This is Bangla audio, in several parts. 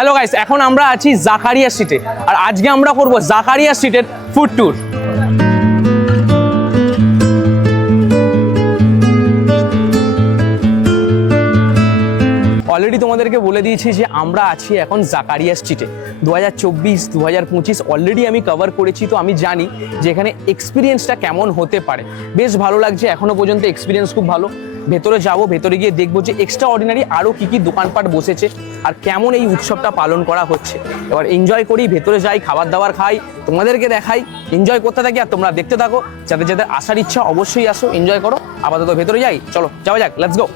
হ্যালো গাইস, এখন আমরা আছি জাকারিয়া স্ট্রিটে আর আজকে আমরা করব জাকারিয়া স্ট্রিটের ফুড ট্যুর। অলরেডি তোমাদেরকে বলে দিয়েছি যে আমরা আছি এখন জাকারিয়া স্ট্রিটে। 2024 2025 অলরেডি আমি কভার করেছি, তো আমি জানি যে এখানে এক্সপিরিয়েন্সটা কেমন হতে পারে। বেশ ভালো লাগছে, এখনো পর্যন্ত এক্সপিরিয়েন্স খুব ভালো। ভেতরে যাব, ভেতরে গিয়ে দেখবো যে এক্সট্রা অর্ডিনারি আরও কী কী দোকানপাট বসেছে আর কেমন এই উৎসবটা পালন করা হচ্ছে। এবার এনজয় করি, ভেতরে যাই, খাবার দাবার খাই, তোমাদেরকে দেখাই, এনজয় করতে থাকি আর তোমরা দেখতে থাকো। যাদের যাদের আসার ইচ্ছা অবশ্যই আসো, এনজয় করো। আপাতত ভেতরে যাই, চলো যাওয়া যাক, লেটস গো।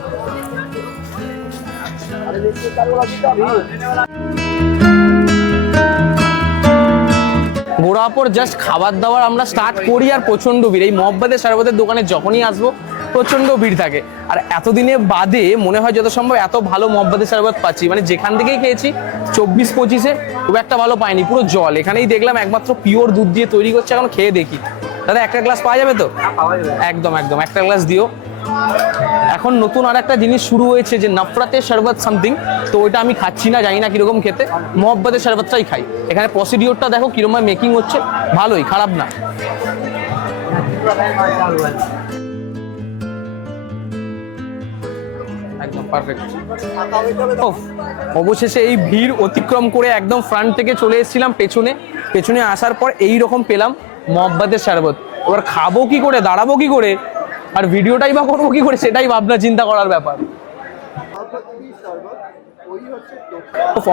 ঘোরার জাস্ট খাবার দাবার আমরা স্টার্ট করি আর প্রচন্ড ভিড়। এই মহব্বতের শরবতের দোকানে যখনই আসবো প্রচন্ড ভিড় থাকে। আর এতদিনে বাদে মনে হয় যত সম্ভব এত ভালো মহব্বতের শরবত পাচ্ছি, মানে যেখান থেকেই খেয়েছি 24-25-এ খুব একটা ভালো পাইনি, পুরো জল। এখানেই দেখলাম একমাত্র পিওর দুধ দিয়ে তৈরি করছে, এখন খেয়ে দেখি। দাদা একটা গ্লাস পাওয়া যাবে তো? একদম একদম একটা গ্লাস দিও। এখন নতুন আর একটা জিনিস শুরু হয়েছে যে নফরতের শরবত সামথিং, তো ওইটা আমি খাচ্ছি না, জানি না কিরকম খেতে। মহব্বতের শরবতটাই খাই। এখানে প্রসিডিওরটা দেখো কিরকম মেকিং হচ্ছে, ভালোই, খারাপ না। একদম পারফেক্ট। অবশেষে এই ভিড় অতিক্রম করে একদম ফ্রন্ট থেকে চলে এসেছিলাম পেছনে আসার পর এই রকম পেলাম মহব্বতের শরবত। এবার খাবো কি করে, দাঁড়াবো কি করে, আর ভিডিওটাই বা করবো কি করে, সেটাই ভাবনা চিন্তা করার ব্যাপার।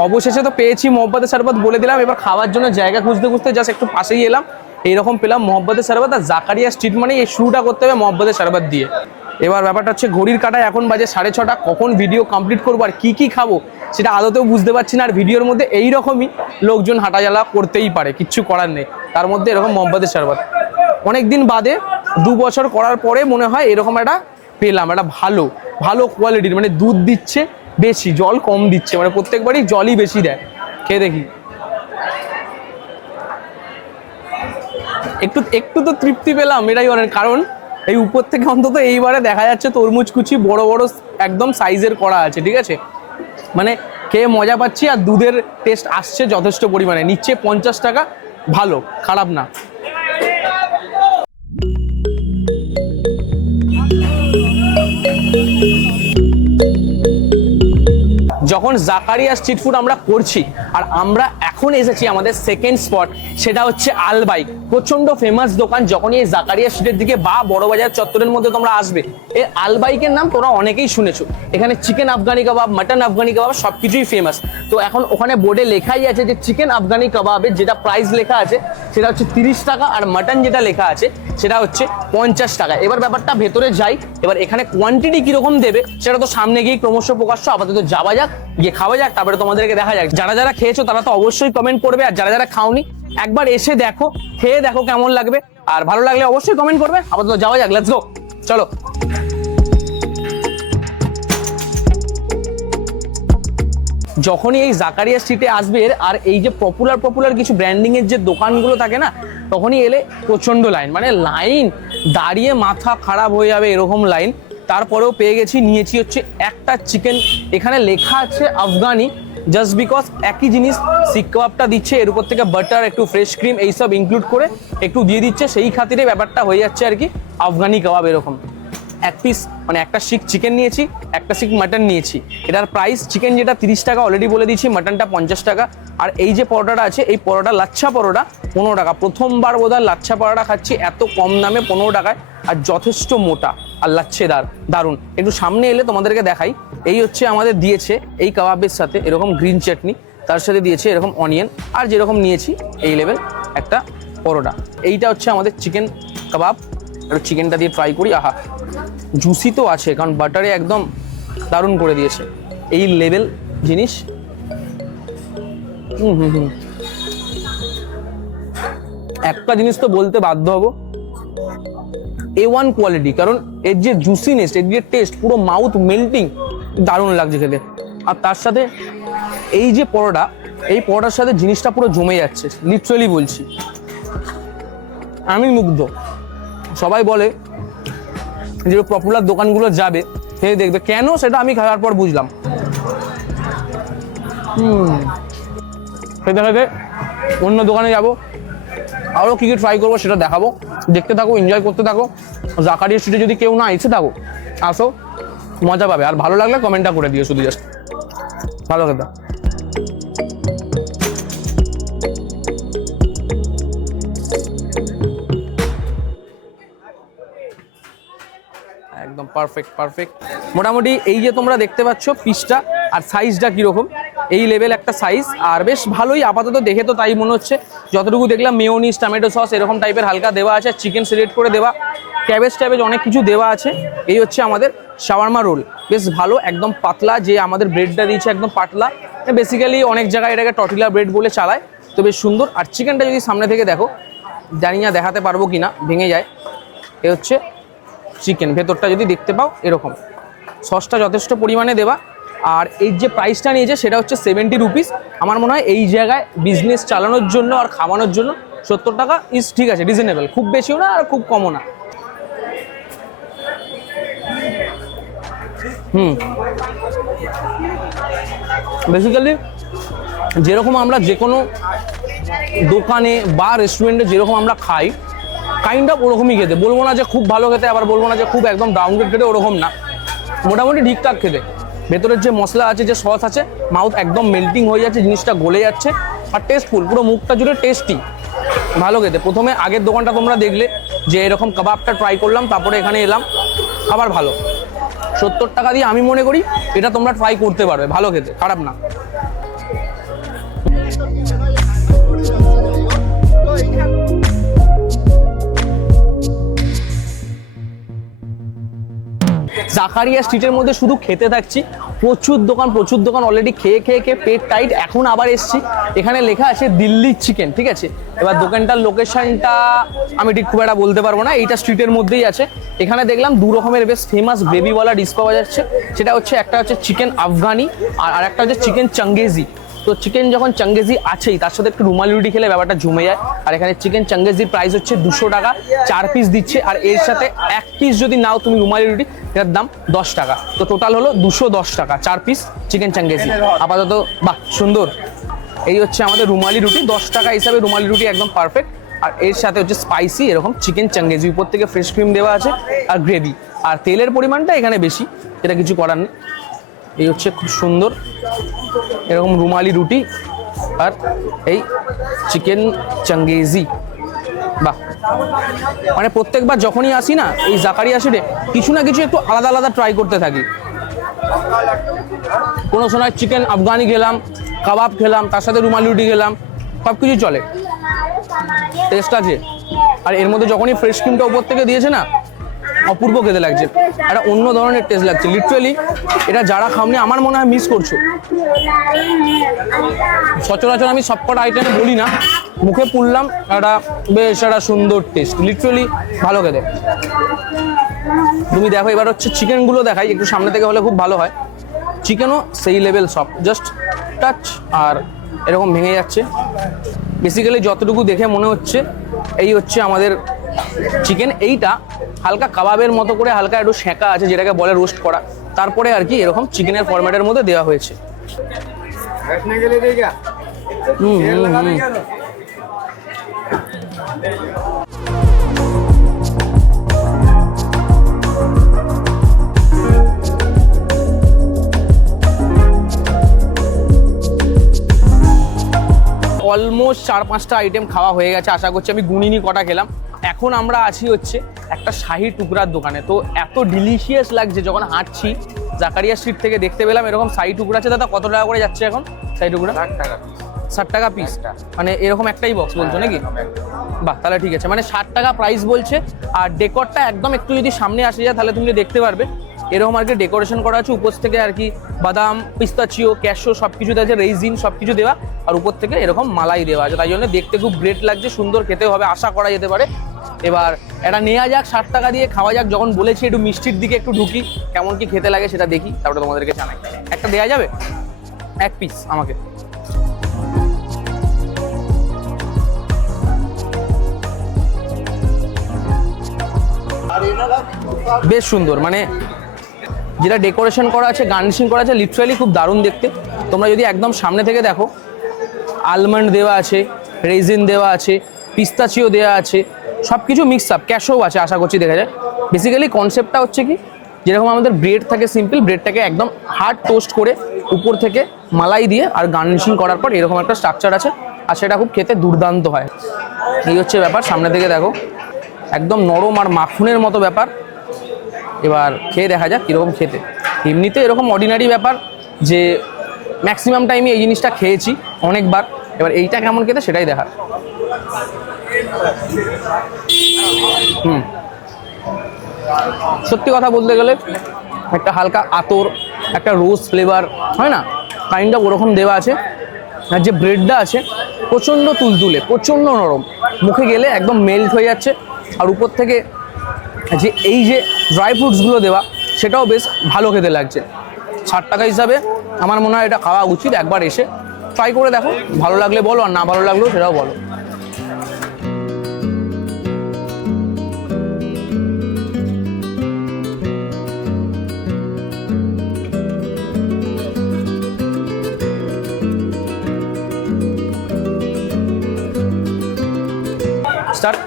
অবশেষে তো পেয়েছি মহব্বতের শরবত, বলে দিলাম। এবার খাওয়ার জন্য জায়গা খুঁজতে খুঁজতে জাস্ট একটু পাশেই এলাম, এইরকম পেলাম মহব্বতের শরবত। আর জাকারিয়া স্ট্রিট মানে এই শুরুটা করতে হবে মহব্বতের শরবত দিয়ে। এবার ব্যাপারটা হচ্ছে ঘড়ির কাটায় এখন বাজে 6:30, কখন ভিডিও কমপ্লিট করবো আর কি খাবো সেটা আদতেও বুঝতে পারছি না। আর ভিডিওর মধ্যে এইরকমই লোকজন হাঁটাচলা করতেই পারে, কিচ্ছু করার নেই। তার মধ্যে এরকম মহব্বতের শরবত অনেকদিন বাদে 2 বছর করার পরে মনে হয় এরকম একটা পেলাম, একটা ভালো কোয়ালিটির, মানে দুধ দিচ্ছে বেশি, জল কম দিচ্ছে, মানে প্রত্যেকবারই জলই বেশি দেয়। খেয়ে দেখি, একটু তো তৃপ্তি পেলাম, এটাই অনেক। কারণ এই উপর থেকে অন্তত এইবারে দেখা যাচ্ছে তরমুজ কুচি বড় বড় একদম সাইজের করা আছে, ঠিক আছে। মানে খেয়ে মজা পাচ্ছি আর দুধের টেস্ট আসছে যথেষ্ট পরিমাণে। নিচ্ছে 50 টাকা, ভালো, খারাপ না। যখন জাকারিয়া স্ট্রিট ফুড আমরা করছি আর আমরা এখন এসেছি আমাদের সেকেন্ড স্পট, সেটা হচ্ছে আলবাইক। প্রচন্ড ফেমাস দোকান। যখন এই জাকারিয়া স্ট্রিটের দিকে বা বড়বাজার চত্বরের মধ্যে তোমরা আসবে, এই আলবাইকের নাম তোমরা অনেকেই শুনেছো। এখানে চিকেন আফগানি কাবাব, মাটন আফগানি কাবাব সবকিছুই ফেমাস। তো এখন ওখানে বোর্ডে লেখাই আছে যে চিকেন আফগানি কাবাবের যেটা প্রাইস লেখা আছে সেটা হচ্ছে 30 টাকা, আর মাটন যেটা লেখা আছে সেটা হচ্ছে 50 টাকা। এবার ব্যাপারটা ভেতরে যাই, এবার এখানে কোয়ান্টিটি কিরকম দেবে সেটা তো সামনে গিয়ে ক্রমশ প্রকাশ্য। আপাতত যাওয়া যাক, গিয়ে খাওয়া যাক, তারপরে তোমাদেরকে দেখা যাক। যারা যারা খেয়েছো তারা তো অবশ্যই কমেন্ট করবে, আর যারা যারা খাওনি একবার এসে দেখো, খেয়ে দেখো কেমন লাগবে, আর ভালো লাগলে অবশ্যই কমেন্ট করবে। আপাতত যাওয়া যাক, লেটস গো, চলো। যখনই এই জাকারিয়া স্ট্রিটে আসবে আর এই যে পপুলার কিছু ব্র্যান্ডিং এর যে দোকানগুলো থাকে না, তখনই এলে প্রচন্ড লাইন, মানে লাইন দাঁড়িয়ে মাথা খারাপ হয়ে যাবে এরকম লাইন। তারপরেও পেয়ে গেছি, নিয়েছি হচ্ছে একটা চিকেন। এখানে লেখা আছে আফগানি, জাস্ট বিকজ একই জিনিস শিক কাবাবটা দিচ্ছে, এর উপর থেকে বাটার, একটু ফ্রেশ ক্রিম এইসব ইনক্লুড করে একটু দিয়ে দিচ্ছে, সেই খাতিরে ব্যাপারটা হয়ে যাচ্ছে আর কি আফগানি কাবাব এরকম। এক পিস মানে একটা শিক চিকেন নিয়েছি, একটা শিক মাটন নিয়েছি। এটার প্রাইস চিকেন যেটা 30 টাকা অলরেডি বলে দিচ্ছি, মাটনটা 50 টাকা। আর এই যে পরোটাটা আছে, এই পরোটা লাচ্ছা পরোটা 15 টাকা। প্রথমবার বোধহয় লাচ্ছা পরোটা খাচ্ছি এত কম দামে 15 টাকায়, আর যথেষ্ট মোটা আর লাচ্ছেদার, দারুণ। একটু সামনে এলে তোমাদেরকে দেখাই। এই হচ্ছে আমাদের দিয়েছে এই কাবাবের সাথে এরকম গ্রিন চাটনি, তার সাথে দিয়েছে এরকম অনিয়ন, আর যেরকম নিয়েছি এই লেভেল একটা পরোটা। এইটা হচ্ছে আমাদের চিকেন কাবাব। একটু চিকেনটা দিয়ে ট্রাই করি। আহা, জুসি তো আছে, কারণ বাটারে একদম দারুণ করে দিয়েছে এই লেভেল জিনিস। একটা জিনিস তো বলতে বাধ্য হব, A1 কোয়ালিটি, কারণ এর যে জুসিনেস, এর যে টেস্ট, পুরো মাউথ মেল্টিং, দারুণ লাগছে খেতে। আর তার সাথে এই যে পরোটা, এই পরোটার সাথে জিনিসটা পুরো জমে যাচ্ছে, লিটারালি বলছি, আমি মুগ্ধ। সবাই বলে যে পপুলার দোকানগুলো যাবে, খেয়ে দেখবে, কেন সেটা আমি খাওয়ার পর বুঝলাম। খেতে খেতে অন্য দোকানে যাবো, আরও কী কী ট্রাই করবো সেটা দেখাবো। দেখতে থাকো, এনজয় করতে থাকো। জাকারিয়া স্ট্রিটে যদি কেউ না এসে থাকো, আসো, মজা পাবে। আর ভালো লাগলে কমেন্টটা করে দিও শুধু, জাস্ট ভালো খেতে। একদম পারফেক্ট পারফেক্ট। মোটামুটি এই যে তোমরা দেখতে পাচ্ছ পিসটা আর সাইজটা কীরকম, এই লেভেল একটা সাইজ, আর বেশ ভালোই আপাতত দেখে তো তাই মনে হচ্ছে। যতটুকু দেখলাম মেয়োনিজ, টমেটো সস এরকম টাইপের হালকা দেওয়া আছে, চিকেন সিলেক্ট করে দেওয়া, ক্যাবেজ ট্যাবেজ অনেক কিছু দেওয়া আছে। এই হচ্ছে আমাদের শাওয়ারমা রোল, বেশ ভালো, একদম পাতলা। যে আমাদের ব্রেডটা দিয়েছে একদম পাতলা, বেসিক্যালি অনেক জায়গায় এটাকে টর্টিলা ব্রেড বলে চালায়, তো বেশ সুন্দর। আর চিকেনটা যদি সামনে থেকে দেখো, জানি না দেখাতে পারবো কি না, ভেঙে যায়। এ হচ্ছে চিকেন, ভেতরটা যদি দেখতে পাও এরকম, সসটা যথেষ্ট পরিমাণে দেওয়া। আর এই যে প্রাইসটা নিয়েছে সেটা হচ্ছে 70 রুপিস। আমার মনে হয় এই জায়গায় বিজনেস চালানোর জন্য আর খাওয়ানোর জন্য 70 টাকা ইজ ঠিক আছে, রিজনেবল, খুব বেশিও না আর খুব কমও না। বেসিক্যালি যেরকম আমরা যে কোনো দোকানে বা রেস্টুরেন্টে যেরকম আমরা খাই, কাইন্ড অফ ওরকমই খেতে। বলবো না যে খুব ভালো খেতে, আবার বলবো না যে খুব একদম ডাউনগ্রেড খেতে, ওরকম না, মোটামুটি ঠিকঠাক খেতে। ভেতরের যে মশলা আছে, যে সস আছে, মাউথ একদম মেল্টিং হয়ে যাচ্ছে, জিনিসটা গলে যাচ্ছে, আর টেস্টফুল, পুরো মুখটা জুড়ে টেস্টি, ভালো খেতে। প্রথমে আগের দোকানটা তোমরা দেখলে যে এরকম কাবাবটা ট্রাই করলাম, তারপরে এখানে এলাম, আবার ভালো। 70 টাকা দিয়ে আমি মনে করি এটা তোমরা ট্রাই করতে পারবে, ভালো খেতে, খারাপ না। জাকারিয়া স্ট্রিটের মধ্যে শুধু খেতে থাকছি, প্রচুর দোকান অলরেডি খেয়ে খেয়ে খেয়ে পেট টাইট। এখন আবার এসছি, এখানে লেখা আছে দিল্লি চিকেন, ঠিক আছে। এবার দোকানটার লোকেশনটা আমি ঠিক খুব একটা বলতে পারবো না, এইটা স্ট্রিটের মধ্যেই আছে। এখানে দেখলাম দু রকমের বেশ ফেমাস গ্রেভিওয়ালা ডিশ পাওয়া যাচ্ছে, সেটা হচ্ছে একটা হচ্ছে চিকেন আফগানি আর একটা হচ্ছে চিকেন চাঙ্গেজি। তো চিকেন যখন চাঙ্গেজি আছেই, তার সাথে একটু রুমালি রুটি খেলে ব্যাপারটা জমে যায়। আর এখানে চিকেন চাঙ্গেজির প্রাইস হচ্ছে 200 টাকা, 4 পিস দিচ্ছে, আর এর সাথে 1 পিস যদি নাও তুমি রুমালি রুটি, এটার দাম 10 টাকা। তো টোটাল হলো 210 টাকা 4 পিস চিকেন চাঙ্গেজি। আপাতত বাহ, সুন্দর। এই হচ্ছে আমাদের রুমালি রুটি, 10 টাকা হিসাবে রুমালি রুটি একদম পারফেক্ট। আর এর সাথে হচ্ছে স্পাইসি এরকম চিকেন চাঙ্গেজি, উপর থেকে ফ্রেশ ক্রিম দেওয়া আছে আর গ্রেভি, আর তেলের পরিমাণটা এখানে বেশি, এটা কিছু করার নেই। এই হচ্ছে খুব সুন্দর এরকম রুমালি রুটি আর এই চিকেন চাঙ্গেজি। বাহ, মানে প্রত্যেকবার যখনই আসি না এই জাকারিয়া স্ট্রিটে, কিছু না কিছু একটু আলাদা আলাদা ট্রাই করতে থাকি। কোনো সময় চিকেন আফগানি খেলাম, কাবাব খেলাম, তার সাথে রুমালি রুটি খেলাম, সব কিছু চলে, টেস্ট আছে। আর এর মধ্যে যখনই ফ্রেশ ক্রিমটা উপর থেকে দিয়েছে না, অপূর্ব খেতে লাগছে, একটা অন্য ধরনের টেস্ট লাগছে। লিটারালি এটা যারা খাওনি আমার মনে হয় মিস করছো। সচরাচর আমি সবকটা আইটেম বলি না, মুখে পুড়লাম, একটা বেশ একটা সুন্দর টেস্ট, লিটারালি ভালো খেতে। তুমি দেখো, এবার হচ্ছে চিকেনগুলো দেখাই, একটু সামনে থেকে হলে খুব ভালো হয়। চিকেনও সেই লেভেল, সব জাস্ট টাচ, আর এরকম ভেঙে যাচ্ছে। বেসিক্যালি যতটুকু দেখে মনে হচ্ছে এই হচ্ছে আমাদের চিকেন। এইটা হালকা কাবাবের মতো করে হালকা একটু সেঁকা আছে, যেটাকে বলে রোস্ট করা, তারপরে আর কি এরকম চিকেনের ফরম্যাটের মধ্যে দেওয়া হয়েছে। অলমোস্ট 4-5টা আইটেম খাওয়া হয়ে গেছে, আশা করছি। আমি গুনিনি কটা খেলাম। এখন আমরা আছি হচ্ছে একটা শাহি টুকরার দোকানে। তো এত ডিলিশিয়াস লাগছে যখন হাঁটছি, জাকারিয়া স্ট্রিট থেকে দেখতে পেলাম এরকম শাহি টুকরা আছে। দাদা কত টাকা করে যাচ্ছে এখন শাহি টুকরা? 60 টাকা পিস, মানে এরকম একটাই বক্স বলছো নাকি? বাহ, তাহলে ঠিক আছে, মানে 60 টাকা প্রাইস বলছে। আর ডেকরটা একদম একটু যদি সামনে আসে যায় তাহলে তুমি দেখতে পারবে এরকম আর কি ডেকোরেশন করা আছে। উপর থেকে আর কি বাদাম, পিস্তাচিও, ক্যাশো সব কিছু দেওয়া আছে, রেইজিন সব কিছু দেওয়া, আর উপর থেকে এরকম মালাই দেওয়া আছে। তাই জন্য দেখতে খুব গ্রেট লাগছে, সুন্দর খেতে হবে আশা করা যেতে পারে। এবার এটা নেওয়া যাক, 60 টাকা দিয়ে খাওয়া যাক। যখন বলেছি একটু মিষ্টির দিকে একটু ঢুকি, কেমন কি খেতে লাগে সেটা দেখি, তারপরে তোমাদেরকে জানাই। একটা দেওয়া যাবে 1 পিস আমাকে? বেশ সুন্দর, মানে যেটা ডেকোরেশন করা আছে, গার্নিশিং করা আছে, লিটারালি খুব দারুণ দেখতে। তোমরা যদি একদম সামনে থেকে দেখো, আলমন্ড দেওয়া আছে, রেজিন দেওয়া আছে, পিস্তাচিও দেওয়া আছে, সব কিছু মিক্স আপ, ক্যাশও আছে আশা করছি দেখা যায়। বেসিক্যালি কনসেপ্টটা হচ্ছে কি, যেরকম আমাদের ব্রেড থাকে সিম্পল, ব্রেডটাকে একদম হার্ড টোস্ট করে উপর থেকে মালাই দিয়ে আর গার্নিশিং করার পর এরকম একটা স্ট্রাকচার আছে, আর সেটা খুব খেতে দুর্দান্ত হয়। এই হচ্ছে ব্যাপার, সামনে থেকে দেখো একদম নরম আর মাখনের মতো ব্যাপার। এবার খেয়ে দেখা যাক কীরকম খেতে। এমনিতে এরকম অর্ডিনারি ব্যাপার যে ম্যাক্সিমাম টাইমে এই জিনিসটা খেয়েছি অনেকবার, এবার এইটা কেমন খেতে সেটাই দেখার। সত্যি কথা বলতে গেলে একটা হালকা আতর, একটা রোজ ফ্লেভার হয় না, কাইন্ড অফ ওরকম দেওয়া আছে। আর যে ব্রেডটা আছে প্রচণ্ড তুলতুলে, প্রচণ্ড নরম, মুখে গেলে একদম মেল্ট হয়ে যাচ্ছে। আর উপর থেকে যে এই যে ড্রাই ফ্রুটসগুলো দেওয়া, সেটাও বেশ ভালো খেতে লাগছে। 60 টাকা হিসাবে আমার মনে হয় এটা খাওয়া উচিত। একবার এসে ট্রাই করে দেখো, ভালো লাগলে বলো, আর না ভালো লাগলেও সেটাও বলো। Start.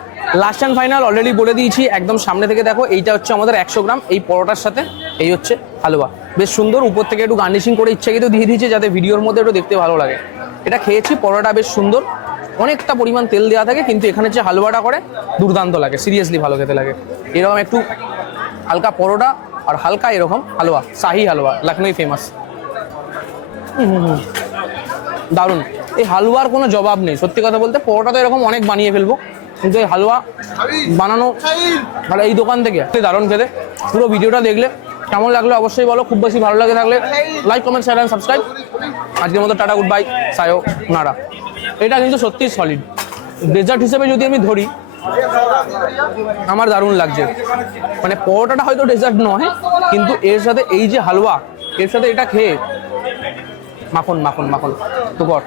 Last and final already বলে দিয়েছি, একদম সামনে থেকে দেখো। এইটা হচ্ছে আমাদের 100 গ্রাম এই পরোটার সাথে, এই হচ্ছে হালুয়া, বেশ সুন্দর। উপর থেকে একটু গার্নিশিং করে ইচ্ছাকৃত দিয়ে দিয়েছি যাতে ভিডিওর মধ্যে একটু দেখতে ভালো লাগে। এটা খেয়েছি, পরোটা বেশ সুন্দর, অনেকটা পরিমাণ তেল দেওয়া থাকে, কিন্তু এখানে যে হালুয়াটা করে দুর্দান্ত লাগে, সিরিয়াসলি ভালো খেতে লাগে। এরকম একটু হালকা পরোটা আর হালকা এরকম হালুয়া, শাহি হালুয়া, লখনৌ ফেমাস। দারুণ। এই হালুয়ার কোনো জবাব নেই সত্যি কথা বলতে। পরোটা তো এরকম অনেক বানিয়ে ফেলবো, কিন্তু এই হালুয়া বানানো আর এই দোকান থেকে দারুণ খেতে। পুরো ভিডিওটা দেখলে কেমন লাগলো অবশ্যই বলো। খুব বেশি ভালো লাগে থাকলে like, comment, share and subscribe. আজকের মতো টাটা, গুড বাই, সায়ো নারা। এটা কিন্তু সত্যিই সলিড। ডেজার্ট হিসেবে যদি আমি ধরি, আমার দারুণ লাগছে। মানে পরোটাটা হয়তো ডেজার্ট নয়, কিন্তু এর সাথে এই যে হালুয়া, এর সাথে এটা খেয়ে মাখন মাখন মাখন তো বট।